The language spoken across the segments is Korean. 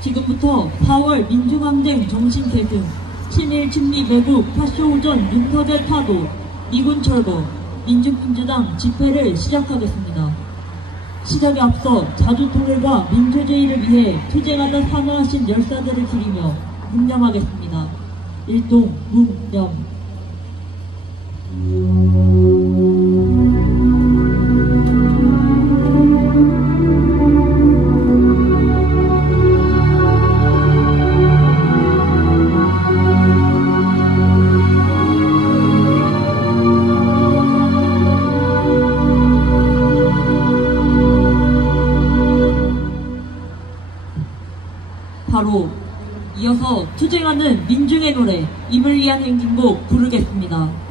지금부터 4월 민중항쟁 정신계승, 친일 친미 매국 파쇼우전 윤석열 타도, 미군 철거, 민중민주당 집회를 시작하겠습니다. 시작에 앞서 자주통일과 민주주의를 위해 투쟁하다 사망하신 열사들을 기리며 묵념하겠습니다. 일동 묵념. 바로 이어서 투쟁하는 민중의 노래 임을 위한 행진곡 부르겠습니다.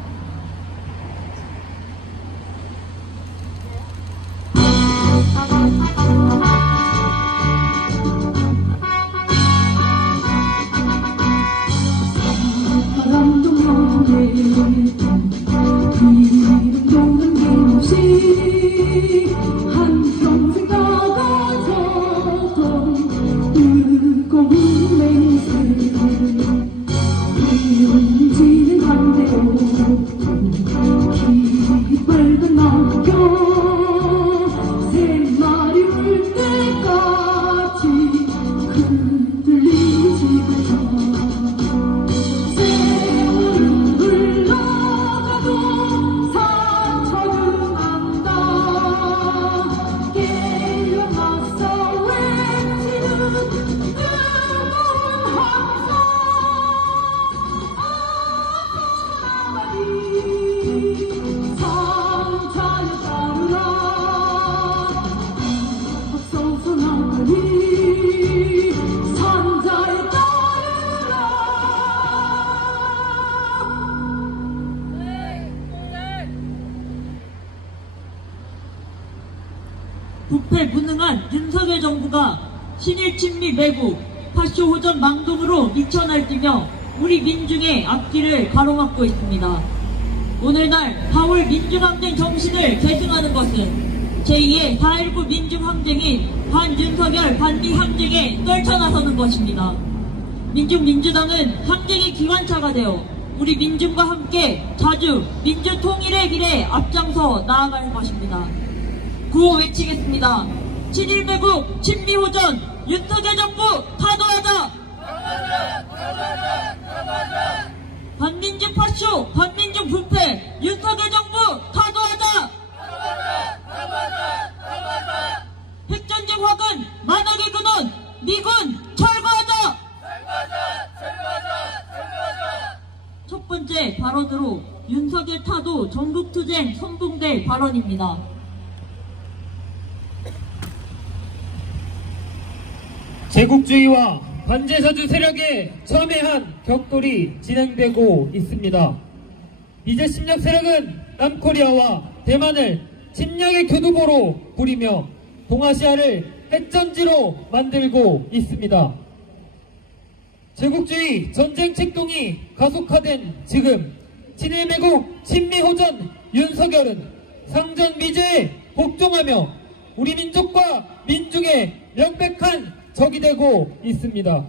부패 무능한 윤석열 정부가 친일 친미 매국 파쇼 호전 망동으로 미쳐 날뛰며 우리 민중의 앞길을 가로막고 있습니다. 오늘날 4월 민중항쟁 정신을 계승하는 것은 제2의 4.19 민중항쟁인 반윤석열 반미항쟁에 떨쳐나서는 것입니다. 민중민주당은 항쟁의 기관차가 되어 우리 민중과 함께 자주 민주통일의 길에 앞장서 나아갈 것입니다. 구호 외치겠습니다. 친일 매국 친미호전 윤석열 정부 타도하자! 반민중 파쇼 반민중 부패 윤석열 정부 타도하자! 핵전쟁 화근 만악의 근원 미군 철거하자! 첫 번째 발언으로 윤석열 타도 전국투쟁 선봉될 발언입니다. 제국주의와 반제사주 세력의 첨예한 격돌이 진행되고 있습니다. 미제침략 세력은 남코리아와 대만을 침략의 교두보로 부리며 동아시아를 핵전지로 만들고 있습니다. 제국주의 전쟁 책동이 가속화된 지금 친일매국 친미호전 윤석열은 상전미제에 복종하며 우리 민족과 민중의 명백한 적이 되고 있습니다.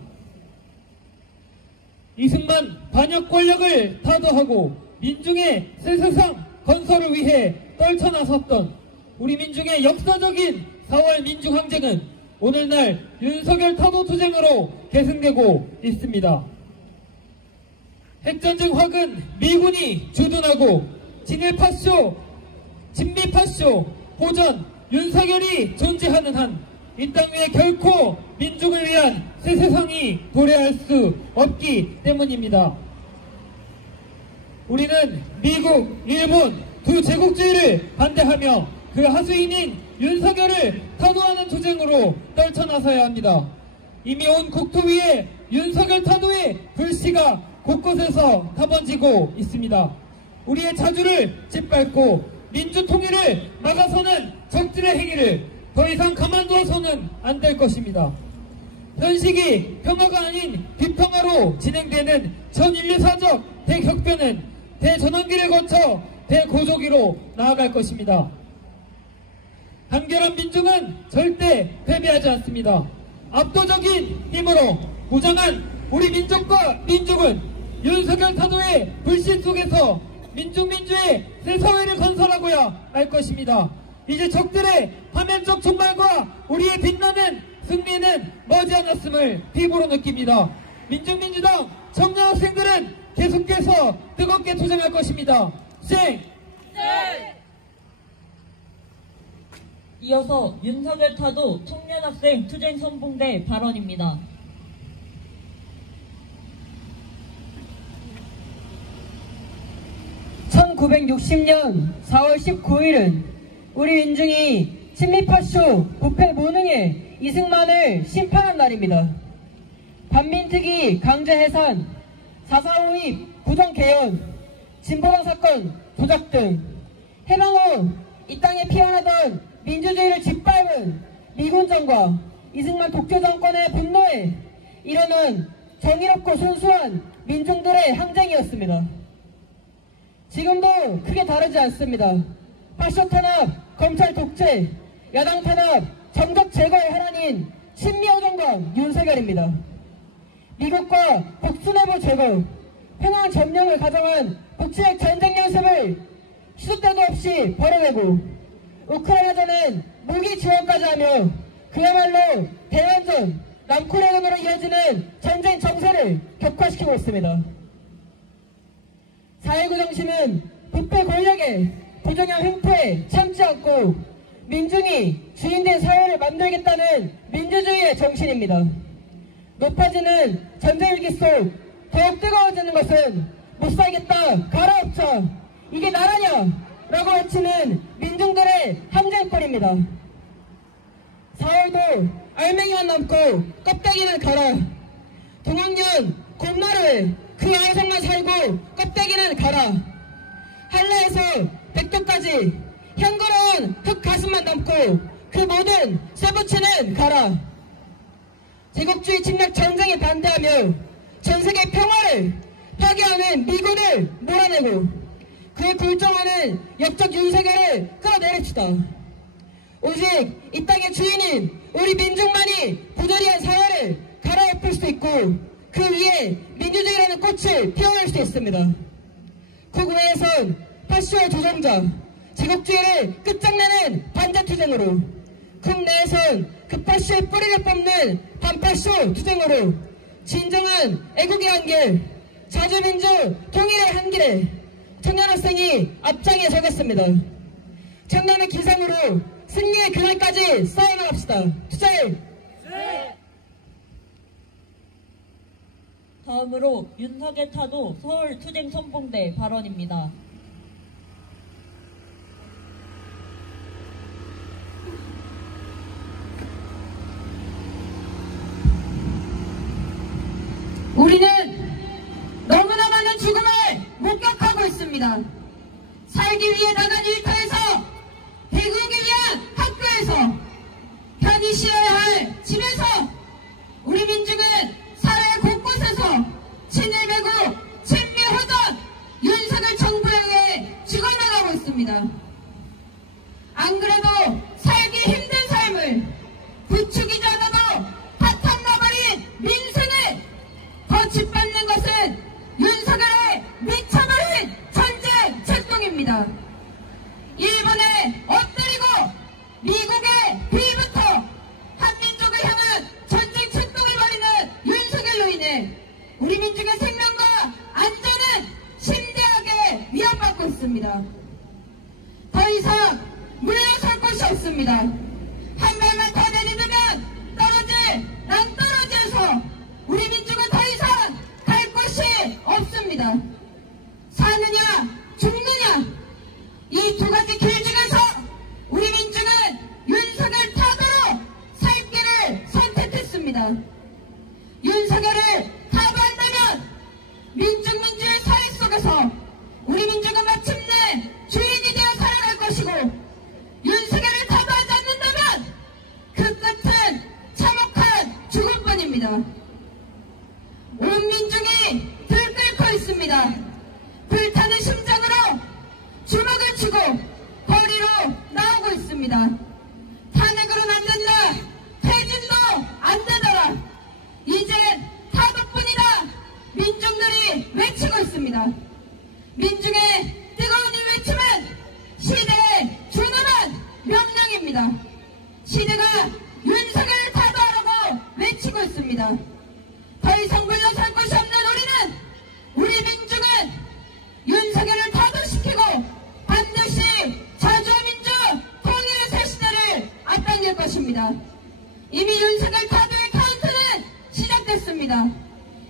이승만 반역 권력을 타도하고 민중의 새 세상 건설을 위해 떨쳐나섰던 우리 민중의 역사적인 4월 민중항쟁은 오늘날 윤석열 타도 투쟁으로 계승되고 있습니다. 핵전쟁 화근 미군이 주둔하고 친일 파쇼, 친미 파쇼, 호전, 윤석열이 존재하는 한 이 땅 위에 결코 민중을 위한 새 세상이 도래할 수 없기 때문입니다. 우리는 미국, 일본 두 제국주의를 반대하며 그 하수인인 윤석열을 타도하는 투쟁으로 떨쳐나서야 합니다. 이미 온 국토 위에 윤석열 타도의 불씨가 곳곳에서 타번지고 있습니다. 우리의 자주를 짓밟고 민주통일을 막아서는 적들의 행위를 더 이상 가만두어서는 안 될 것입니다. 현 시기 평화가 아닌 비평화로 진행되는 전인류사적 대격변은 대전환기를 거쳐 대고조기로 나아갈 것입니다. 단결한 민중은 절대 패배하지 않습니다. 압도적인 힘으로 무장한 우리 민족과 민족은 윤석열 타도의 불신 속에서 민중민주의 새 사회를 건설하고야 할 것입니다. 이제 적들의 파멸적 종말과 우리의 빛나는 승리는 머지않았음을 피부로 느낍니다. 민중민주당 청년 학생들은 계속해서 뜨겁게 투쟁할 것입니다. 쌩! 이어서 윤석열 타도 청년학생 투쟁 선봉대 발언입니다. (1960년 4월 19일은) 우리 민중이 친미파쇼 부패 무능의 이승만을 심판한 날입니다. 반민특위 강제 해산, 4.4 후입 부정개헌, 진보당 사건 조작 등 해방 후 이 땅에 피어나던 민주주의를 짓밟은 미군정과 이승만 독재정권의 분노에 이르는 정의롭고 순수한 민중들의 항쟁이었습니다. 지금도 크게 다르지 않습니다. 파쇼 탄압, 검찰 독재, 야당 탄압, 정적 제거의 혈안인 친미호정당 윤석열입니다. 미국과 복수내부 제거, 평화 점령을 가정한 북핵 전쟁 연습을 시도 때도 없이 벌여내고 우크라이나전엔 무기 지원까지 하며 그야말로 대환전, 남코리아전으로 이어지는 전쟁 정세를 격화시키고 있습니다. 4.19 정신은 부패 권력의 부정형 횡포에 참지 않고 민중이 주인된 사회를 만들겠다는 민주주의의 정신입니다. 높아지는 전쟁 일기 속 더욱 뜨거워지는 것은 못살겠다, 가라엎자, 이게 나라냐? 라고 외치는 민중들의 함정poli입니다. 4월도 알맹이만 남고 껍데기는 가라. 동학년 곰나루에 그 아우성만 살고 껍데기는 가라. 한라에서 백도까지 향거로운 흙 가슴만 남고 그 모든 쇠붙이는 가라. 제국주의 침략 전쟁에 반대하며 전세계 평화를 파괴하는 미군을 몰아내고 그에 굴종하는 역적 윤석열을 끌어내립시다. 오직 이 땅의 주인인 우리 민중만이 부조리한 사회를 갈아엎을 수 있고 그 위에 민주주의라는 꽃을 피워낼 수 있습니다. 국외에선 파쇼의 조종자, 제국주의를 끝장내는 반자투쟁으로, 국내에선 그 파쇼의 뿌리를 뽑는 반파쇼 투쟁으로 진정한 애국의 한길, 자주민주 통일의 한길에 청년학생이 앞장에 서겠습니다. 청년의 기상으로 승리의 그날까지 싸워나갑시다. 투쟁! 다음으로 윤석열 타도 서울 투쟁 선봉대 발언입니다. 우리는 너무나 많은 죽음을 목격하고 있습니다. 살기 위해 나간 일터에서, 배구기 위한 학교에서, 편히 쉬어야 할 집에서 우리 민중은 사회 곳곳에서 친일배구, 친미호전, 윤석열 정부에 의해 죽어나가고 있습니다. 안 그래도 살기 힘든 삶을 부추기지 않아도 바탕나버린 민생을 더 짓밟는 것은 윤석열의 미쳐버린 전쟁 책동입니다. 일본에 엎드리고 미국의 뒤부터 한민족을 향한 전쟁 책동을 벌이는 윤석열로 인해 우리 민족의 생명과 안전은 심대하게 위협받고 있습니다. 더 이상 물러설 곳이 없습니다. 한 발만 더 내딛으면 난 떨어져서 우리 민족은 더 이상 갈 곳이 없습니다. 사느냐 죽느냐, 이 두 가지 길 중에서 우리 민족은 윤석열 타도로 살 길을 선택했습니다. 윤석열을 타도한다면 민주주의 사회 속에서 우리 민족은 마침내 주인이 되어 살아갈 것이고, 윤석열을 타도하지 않는다면 그 끝은 참혹한 죽음뿐입니다. 온 민중이 들끓고 있습니다. 불타는 심장으로 주먹을 쥐고 거리로 나오고 있습니다. 탄핵으로는 안 된다, 퇴진도 안 된다. 있습니다. 민중의 뜨거운 이 외침은 시대의 준엄한 명령입니다. 시대가 윤석열을 타도하라고 외치고 있습니다. 더 이상 물러설 곳이 없는 우리 민중은 윤석열을 타도시키고 반드시 자주민주 통일의 새 시대를 앞당길 것입니다. 이미 윤석열 타도의 카운트는 시작됐습니다.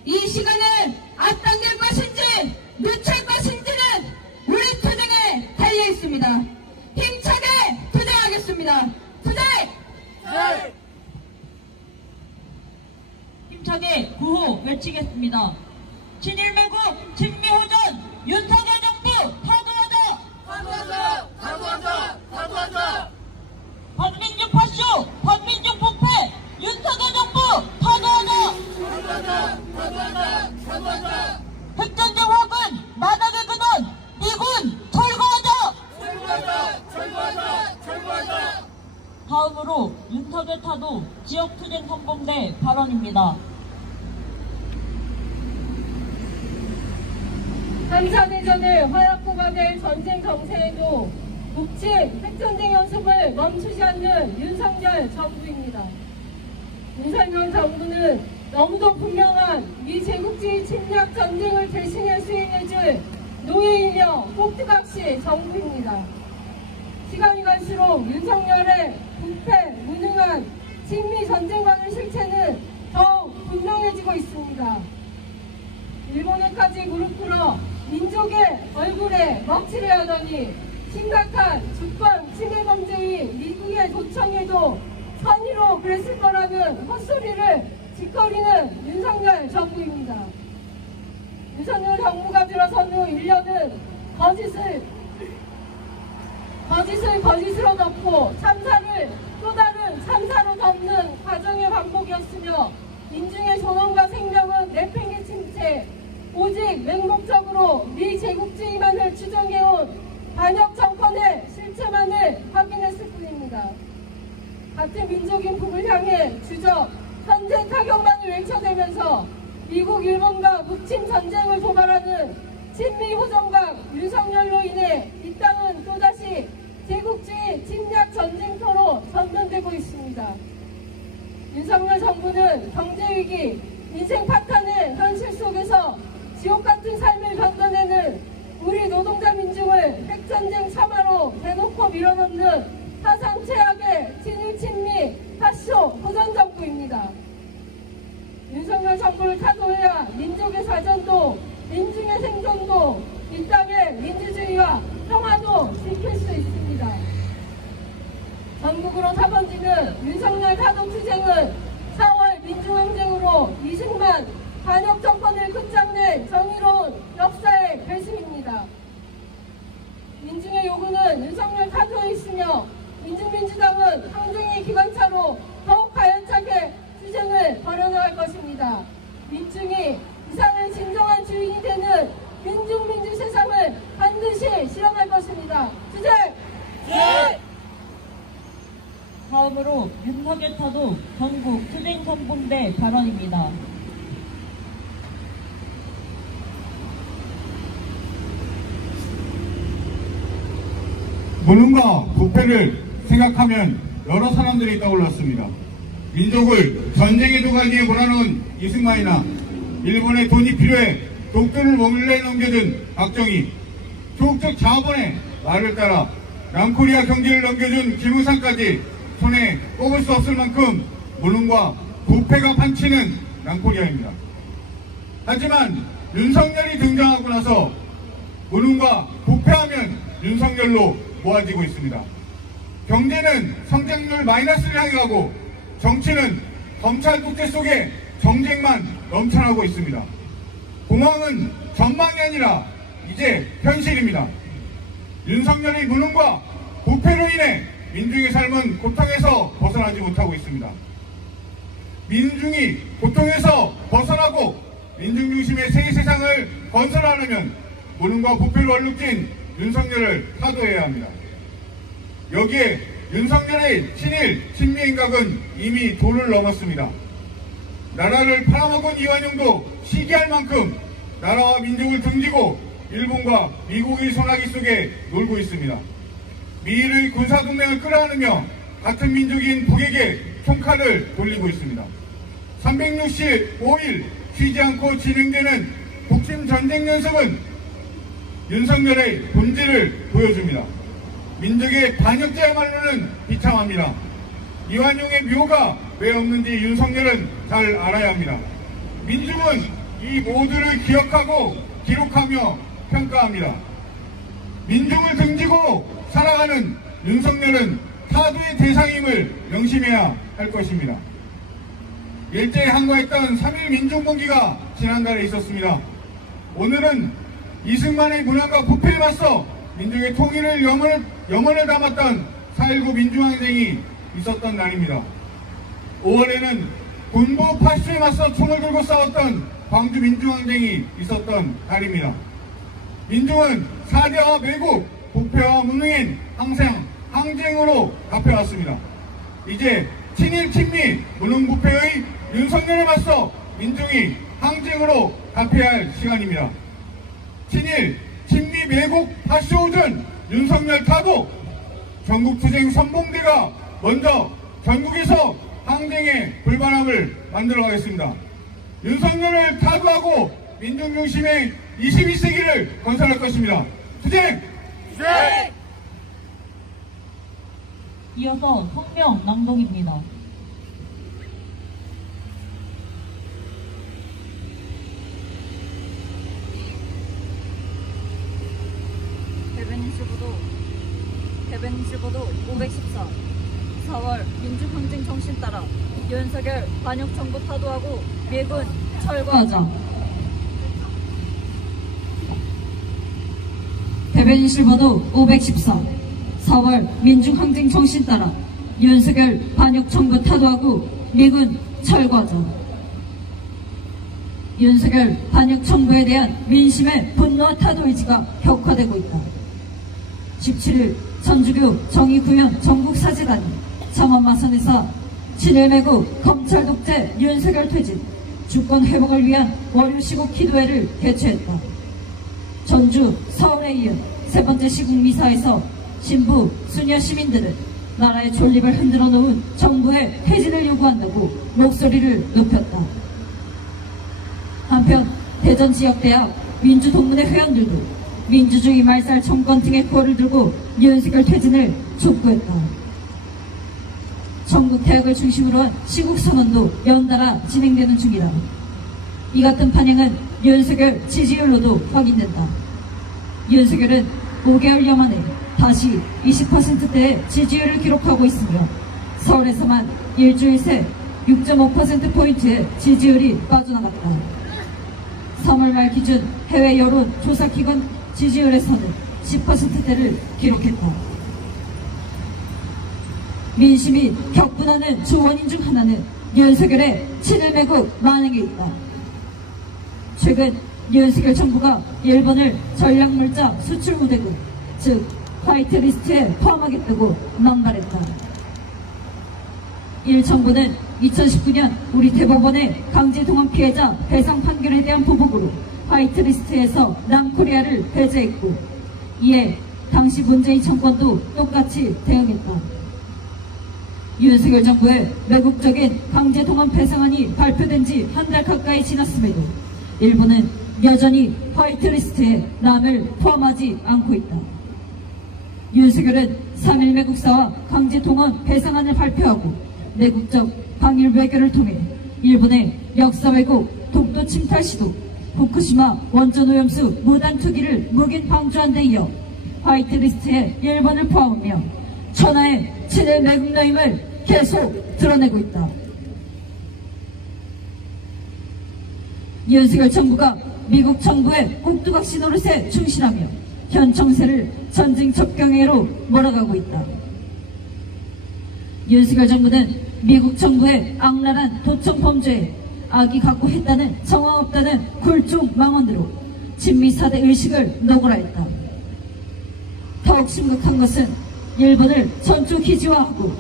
이 시간을 앞당길 것인지 늦출 것인지는 우리 투쟁에 달려 있습니다. 힘차게 투쟁하겠습니다. 투쟁! 힘차게 구호 외치겠습니다. 친일매국 친미호전 윤석열 정부 타도하자! 타도하자! 타도하자! 타도하자! 반민중 파쇼 반민중 폭패 윤석열 정부 타도하자! 타도하자! 타도하자! 타도하자! 핵전쟁 화근 마당에 그던 미군 철거하자! 철거하자! 철거하자! 철거하자! 다음으로 윤석열 타도 지역투쟁 선봉대 발언입니다. 3차 대전을 화약고 가될 전쟁 정세에도 북측 핵전쟁 연습을 멈추지 않는 윤석열 정부입니다. 윤석열 정부는 너무도 분명한 미 제국주의 침략 전쟁을 대신해 수행해줄 노예이며 꼭두각시 정부입니다. 시간이 갈수록 윤석열의 부패, 무능한 친미 전쟁관의 실체는 더욱 분명해지고 있습니다. 일본에까지 무릎 꿇어 민족의 얼굴에 먹칠을 하더니 심각한 주권 침해 범죄의 미국의 도청에도 선의로 그랬을 거라는 헛소리를 짓거리는 윤석열 정부입니다. 윤석열 정부가 들어선 후 1년은 거짓으로 덮고 참사를 또 다른 참사로 덮는 과정의 반복이었으며 민중의 존엄과 생명은 내팽개친 채 오직 맹목적으로 미제국주의만을 추종해온 반역 정권의 실체만을 확인했을 뿐입니다. 같은 민족인 북을 향해 주적, 현재 타격만을 외쳐대면서 미국, 일본과 묵침 전쟁을 도발하는 친미 호정각 윤석열로 인해 이 땅은 또다시 제국주의 침략 전쟁터로 전전되고 있습니다. 윤석열 정부는 경제위기, 인생 파탄의 현실 속에서 지옥같은 삶을 견뎌내는 우리 노동자 민중을 핵전쟁 참화로 대놓고 밀어넣는 사상 최악의 친일 친미 파쇼 호전 정부입니다. 윤석열 정부를 타도해야 민족의 자전도, 민중의 생존도, 이 땅의 민주주의와 평화도 지킬 수 있습니다. 전국으로 타번지는 윤석열 타도 투쟁은 4월 민중항쟁으로 이승만 반역 정권을 끝장낸 정의로운 역사의 결심입니다. 민중의 요구는 윤석열 타도에 있으며 민중민주당은 항쟁의 기관차로 더욱 가열차게 투쟁을 벌여나갈 것입니다. 민중이 이상의 진정한 주인이 되는 민중민주 세상을 반드시 실현할 것입니다. 투쟁! 다음으로 윤석열 타도 전국 투쟁 선봉대 발언입니다. 무능과 부패를 생각하면 여러 사람들이 떠올랐습니다. 민족을 전쟁에 도가기에 몰아넣은 이승만이나 일본의 돈이 필요해 독도를 몰래 넘겨준 박정희, 조국적 자본의 말을 따라 남코리아 경제를 넘겨준 김우상까지 손에 꼽을 수 없을 만큼 무능과 부패가 판치는 남코리아입니다. 하지만 윤석열이 등장하고 나서 무능과 부패하면 윤석열로 모아지고 있습니다. 경제는 성장률 마이너스를 향해 가고 정치는 검찰 독재 속에 정쟁만 넘쳐나고 있습니다. 공황은 전망이 아니라 이제 현실입니다. 윤석열의 무능과 부패로 인해 민중의 삶은 고통에서 벗어나지 못하고 있습니다. 민중이 고통에서 벗어나고 민중 중심의 새 세상을 건설하려면 무능과 부패로 얼룩진 윤석열을 타도해야 합니다. 여기에 윤석열의 친일, 친미행각은 이미 도를 넘었습니다. 나라를 팔아먹은 이완용도 시기할 만큼 나라와 민족을 등지고 일본과 미국의 소나기 속에 놀고 있습니다. 미일의 군사동맹을 끌어안으며 같은 민족인 북에게 총칼을 돌리고 있습니다. 365일 쉬지 않고 진행되는 북침 전쟁 연습은 윤석열의 본질을 보여줍니다. 민족의 반역자야말로는 비참합니다. 이완용의 묘가 왜 없는지 윤석열은 잘 알아야 합니다. 민중은 이 모두를 기억하고 기록하며 평가합니다. 민중을 등지고 살아가는 윤석열은 타도의 대상임을 명심해야 할 것입니다. 일제에 항거했던 3.1 민족봉기가 지난달에 있었습니다. 오늘은 이승만의 문화가 부패에 맞서 민족의 통일을 염원을 담았던 4.19 민중항쟁이 있었던 날입니다. 5월에는 군부 파시에 맞서 총을 들고 싸웠던 광주 민중항쟁이 있었던 달입니다. 민중은 사대와 매국, 부패와 무능인 항상 항쟁으로 답해왔습니다. 이제 친일, 친미, 무능부패의 윤석열에 맞서 민중이 항쟁으로 답해야 할 시간입니다. 친일, 친미, 매국, 파쇼오전, 윤석열 타도 전국투쟁 선봉대가 먼저 전국에서 항쟁의 불바람을 만들어가겠습니다. 윤석열을 타도하고 민중 중심의 21세기를 건설할 것입니다. 투쟁! 투쟁! 이어서 성명 낭독입니다. 대변인실보도 514 4월 민주항쟁 정신 따라 윤석열 반역 정부 타도하고 미군 철거하자. 대변인실보도 514 4월 민중항쟁 정신 따라 윤석열 반역 정부 타도하고 미군 철거하자. 윤석열 반역 정부에 대한 민심의 분노와 타도 의지가 격화되고 있다. 17일 전주교 정의구현 전국사재단이 창원마선에서 친일매국 검찰 독재 윤석열 퇴진 주권 회복을 위한 월요시국 기도회를 개최했다. 전주, 서울에 이은 세 번째 시국 미사에서 신부, 수녀 시민들은 나라의 존립을 흔들어 놓은 정부의 퇴진을 요구한다고 목소리를 높였다. 한편 대전 지역대학 민주동문회 회원들도 민주주의 말살 정권 등의 코어를 들고 윤석열 퇴진을 촉구했다. 전국 대학을 중심으로 한 시국선언도 연달아 진행되는 중이다. 이 같은 반영은 윤석열 지지율로도 확인된다. 윤석열은 5개월여 만에 다시 20%대의 지지율을 기록하고 있으며 서울에서만 일주일 새 6.5%포인트의 지지율이 빠져나갔다. 3월 말 기준 해외 여론 조사기관 지지율에서는 10%대를 기록했다. 민심이 격분하는 주원인 중 하나는 윤석열의 친일매국 만행에 있다. 최근 윤석열 정부가 일본을 전략물자 수출 우대국, 즉 화이트리스트에 포함하겠다고 남발했다. 일 정부는 2019년 우리 대법원의 강제동원 피해자 배상 판결에 대한 보복으로 화이트리스트에서 남코리아를 배제했고, 이에 당시 문재인 정권도 똑같이 대응했다. 윤석열 정부의 매국적인 강제동원 배상안이 발표된 지 한 달 가까이 지났음에도 일본은 여전히 화이트리스트에 남을 포함하지 않고 있다. 윤석열은 3.1 매국사와 강제동원 배상안을 발표하고 내국적 방일 외교를 통해 일본의 역사 왜곡, 독도 침탈 시도, 후쿠시마 원전오염수 무단 투기를 묵인 방조한 데 이어 화이트리스트에 일본을 포함하며 천하의 친일 매국노임을 계속 드러내고 있다. 윤석열 정부가 미국 정부의 꼭두각시 노릇에 충실하며 현 정세를 전쟁 접경회로 몰아가고 있다. 윤석열 정부는 미국 정부의 악랄한 도청 범죄에 악이 각오했다는 정황 없다는 굴종 망언으로 친미 4대 의식을 노골화했다. 더욱 심각한 것은 일본을 전초 기지화하고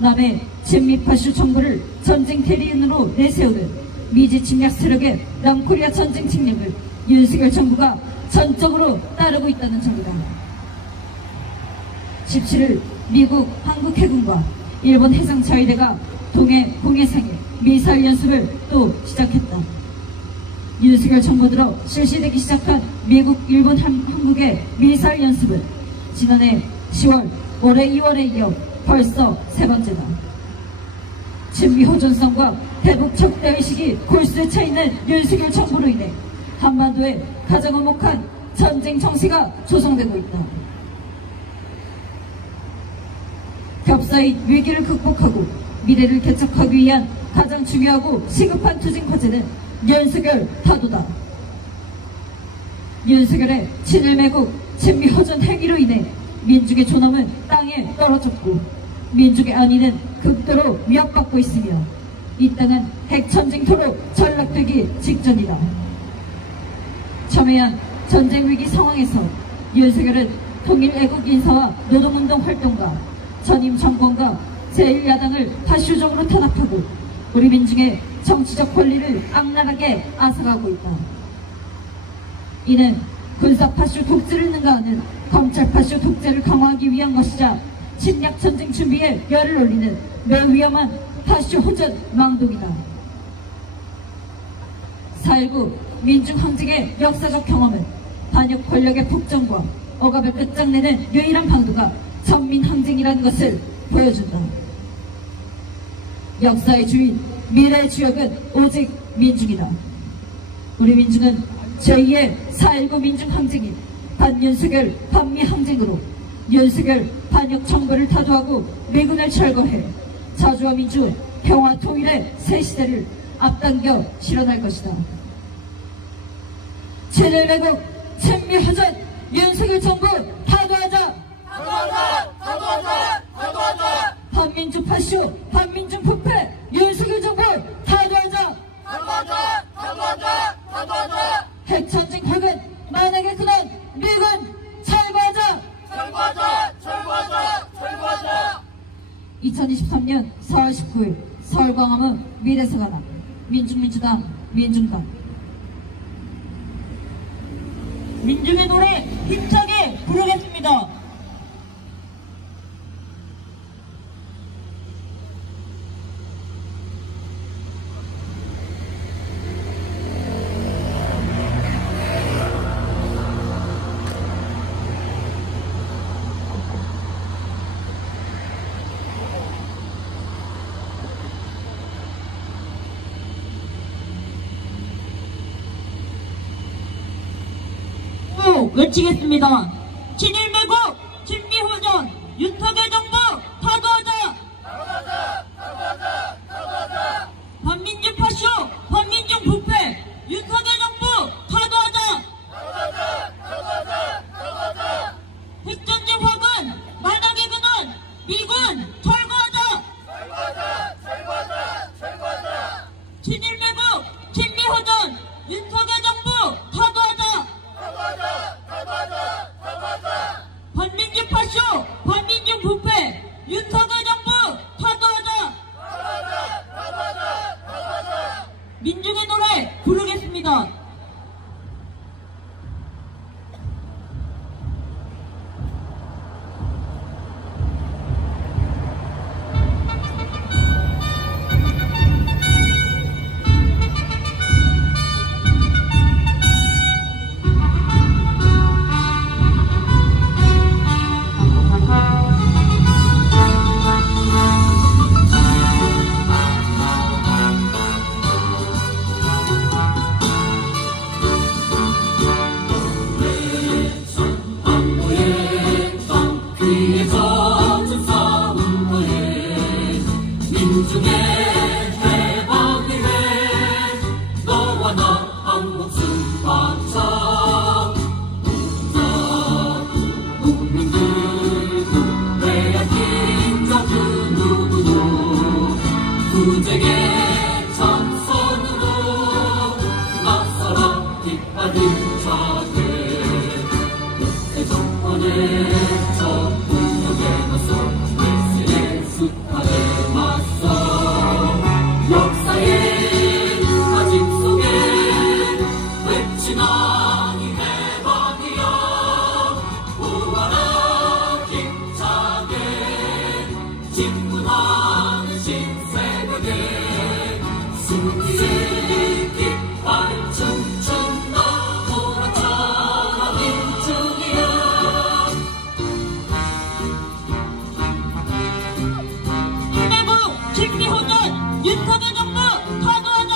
남의 친미 파쇼 정부를 전쟁 대리인으로 내세우는 미지 침략 세력의 남코리아 전쟁 침략을 윤석열 정부가 전적으로 따르고 있다는 점이다. 17일 미국 한국 해군과 일본 해상자위대가 동해 공해상에 미사일 연습을 또 시작했다. 윤석열 정부 들어 실시되기 시작한 미국, 일본, 한국의 미사일 연습은 지난해 10월, 올해 2월에 이어 벌써 세 번째다. 친미호전성과 대북 적대의식이 골수에 차 있는 윤석열 정부로 인해 한반도에 가장 엄혹한 전쟁 정세가 조성되고 있다. 겹사인 위기를 극복하고 미래를 개척하기 위한 가장 중요하고 시급한 투쟁 과제는 윤석열 타도다. 윤석열의 친일매국 친미호전 행위로 인해 민중의 존엄은 땅에 떨어졌고 민족의 안위는 극도로 위협받고 있으며 이 땅은 핵전쟁터로 전락되기 직전이다. 첨예한 전쟁위기 상황에서 윤석열은 통일애국 인사와 노동운동 활동가, 전임 정권과 제1야당을 파쇼적으로 탄압하고 우리 민중의 정치적 권리를 악랄하게 앗아가고 있다. 이는 군사 파쇼 독재를 능가하는 검찰 파쇼 독재를 강화하기 위한 것이자 침략 전쟁 준비에 열을 올리는 매우 위험한 파쇼 호전 망동이다. 4.19 민중항쟁의 역사적 경험은 반역 권력의 폭정과 억압을 끝장내는 유일한 방도가 전민항쟁이라는 것을 보여준다. 역사의 주인, 미래의 주역은 오직 민중이다. 우리 민중은 제2의 4.19 민중항쟁인 반윤석열 반미항쟁으로 윤석열 반역 정부를 타도하고 미군을 철거해 자주와 민주, 평화 통일의 새 시대를 앞당겨 실현할 것이다. 친일매국 친미호전 윤석열 정부 타도하자! 타도하자! 타도하자! 타도하자! 반민중 파쇼, 반민중 부패, 윤석열 정부 타도하자! 타도하자! 타도하자! 타도하자! 핵전쟁 핵은 만약의 근원 미군 철거하자! 철거하자! 철거하자! 철거하자! 2023년 4월 19일 서울 광화문 미래서관함 민중민주당 민중당 민중의 노래 힘차게 부르겠습니다. 외치겠습니다. 친일매국 친미호전 윤석열 정부 타도하자! 타도하자! 타도하자! 타도하자! 반민중 파쇼 반민중 부패 윤석열 정부 타도하자! 타도하자! 타도하자! 타도하자! 핵전쟁 화근 만약의 근원 미군 철거하자! 철거하자! 철거하자! 철거하자! 친일매국 친미호전 윤석열 정부 타도하자! 타도하자! 타도하자! 타도하자! 반민중 파쇼 반민중 부패 윤석열 정부 타도하자! 타도하자! 타도하자! 타도하자! 민중의 노래 부르겠습니다. 승리의 깃발 춤춘다 보라처럼 민중이여 대구 김미호전 윤석열 정부 타도하자.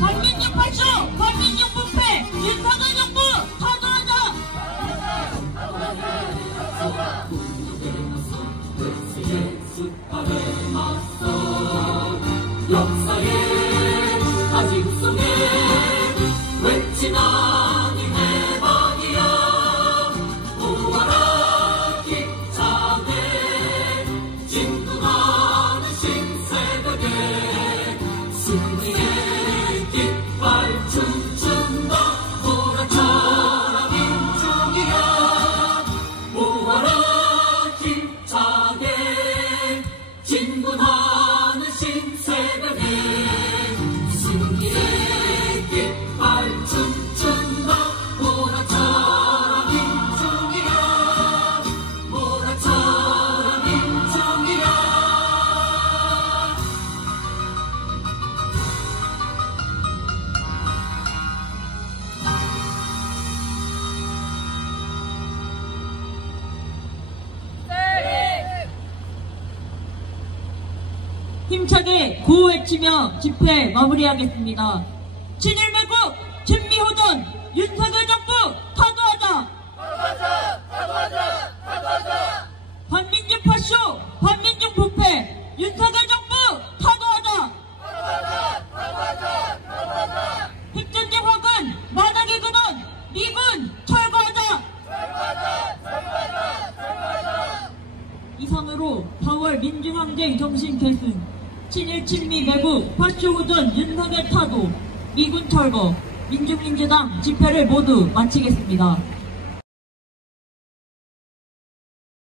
반민족 발쇼 반민족 부패 윤석열 정부 타도하자. 역사의 아직 속에 외치나니 해방이야 모아라 힘차게 진군하는 신세대에 승리의 깃발 춤춘다 보라처럼 민중이야 모아라 힘차게 진군하는 신세대에 승리의 깃발 춤춘다 보라처럼 민중이야 모라처럼 민중이야 힘차게 구호 외치며 집회 마무리하겠습니다. 친일매국 김미호전 윤석열 정부 타도하자. 반민족 파쇼 반민족 부패 윤석열 정부 타도하자. 핵전쟁 화근 만악의 근원 미군 철거하자. 이상으로 4월 민중항쟁 정신 계승 친일 친미 매국 파쇼 호전 윤석열 타도 미군 철거 민중민주당 집회를 모두 마치겠습니다.